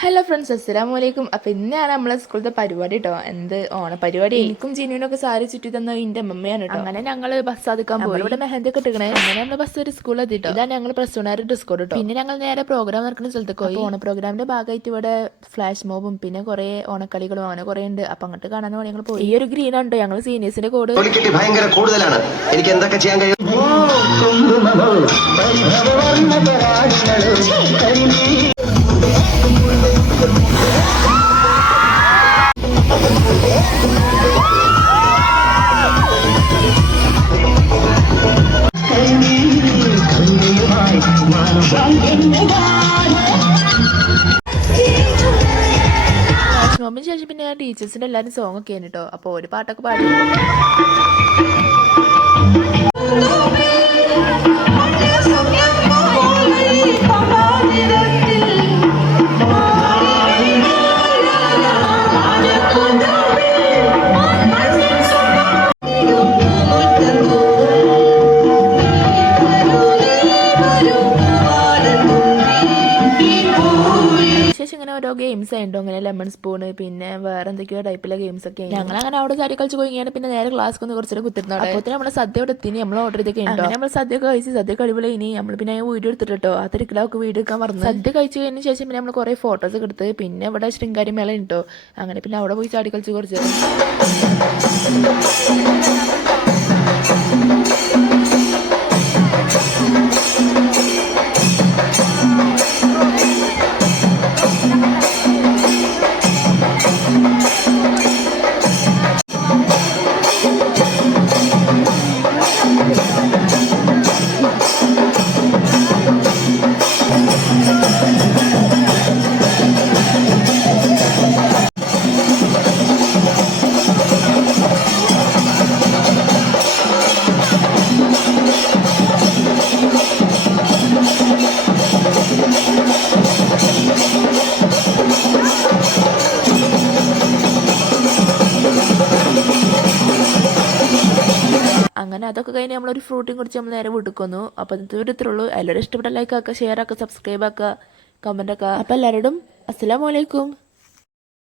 Hello friends, അസ്സലാമലൈക്കും. അപ്പോൾ ഇന്നാണ് നമ്മളെ സ്കൂളത്തെ പരിപാടി കേട്ടോ. എന്ത് ഓണപരിപാടി. എനിക്കും ജിനുവിനൊക്കെ സാരി ചുറ്റി തന്ന എൻ്റെ അമ്മയാണ് കേട്ടോ. അങ്ങനെ ഞങ്ങൾ ബസ് അധിക്കാൻ പോയി. ഇവിടെ മെഹന്തി ഒക്കെ ഇട്ടിക്കണേ. അങ്ങനെ നമ്മൾ ബസ് ഒരു സ്കൂളിൽ എത്തിട്ടോ. ഇതാണ് ഞങ്ങൾ +1 ഡ്രസ് കോഡ് കേട്ടോ. പിന്നെ ഞങ്ങൾ നേരെ പ്രോഗ്രാം നടക്കുന്ന സ്ഥലത്തേക്ക് പോയി. ഓണ പ്രോഗ്രാമിന്റെ ഭാഗമായിട്ട് ഇവിടെ ഫ്ലാഷ് മോബും പിന്നെ കുറേ ഓണക്കളികളും അങ്ങനെ കുറേ ഉണ്ട്. അപ്പം അങ്ങോട്ട് കാണാൻ വേണ്ടി ഞങ്ങൾ പോയി. ഈ ഒരു ഗ്രീൻ ആണ് ഞങ്ങൾ സീനിയേഴ്സിന്റെ കോഡ്. ഭയങ്കര കൂടുതലാണ്. എനിക്ക് എന്തൊക്കെ ചെയ്യാൻ കഴിയും. നോമ്പിന് ശേഷം പിന്നെ ടീച്ചേഴ്സിന്റെ എല്ലാവരും സോങ് ഒക്കെ ആണ് കേട്ടോ. അപ്പോൾ ഒരു പാട്ടൊക്കെ പാടി. ഇങ്ങനെ ഓരോ ഗെയിംസ് ഉണ്ടോ, അങ്ങനെ ലെമൺ സ്പൂണ് പിന്നെ വേറെ എന്തൊക്കെയോ ടൈപ്പിലെ ഗെയിംസ് ഒക്കെ. ഞങ്ങൾ അങ്ങനെ അവിടെ സാരി കളിച്ച് പോയിങ്ങനെ പിന്നെ നേരെ ക്ലാസ് ഒന്ന് കുറച്ചേരം കുത്തിരുന്നു. അപ്പോൾ നമ്മുടെ സദ്യ അവിടെ എത്തി. നമ്മൾ ഓർഡർ ചെയ്തൊക്കെ ഉണ്ടോ. നമ്മൾ സദ്യ ഒക്കെ കഴിച്ച് സദ്യ കഴിവുള്ള ഇനി നമ്മൾ പിന്നെ വീഡിയോ എടുത്തിട്ടോ. അതൊരിക്കലൊക്കെ വീഡിയോ എടുക്കാൻ പറഞ്ഞു. സദ്യ കഴിച്ച് കഴിഞ്ഞ ശേഷം പിന്നെ നമ്മൾ കുറേ ഫോട്ടോസ് ഒക്കെ എടുത്ത് പിന്നെ ഇവിടെ ശൃംഗാരി മേള ഉണ്ടോ. അങ്ങനെ പിന്നെ അവിടെ പോയി ചാടി കളിച്ച് കുറച്ച് അങ്ങനെ അതൊക്കെ കഴിഞ്ഞ് നമ്മളൊരു ഫ്രൂട്ടും കുടിച്ച് നമ്മൾ നേരെ വീട്ടിൽ വന്നു. അപ്പോൾ ഇതൊരു ഇത്രയുള്ളൂ. എല്ലാവരും ഇഷ്ടപ്പെട്ട ലൈക്ക് ആക്കുക, ഷെയർ ആക്കുക, സബ്സ്ക്രൈബ് ആക്കുക, കമൻ്റ് ആക്കുക. അപ്പോൾ എല്ലാവരോടും അസ്സലാമു അലൈക്കും.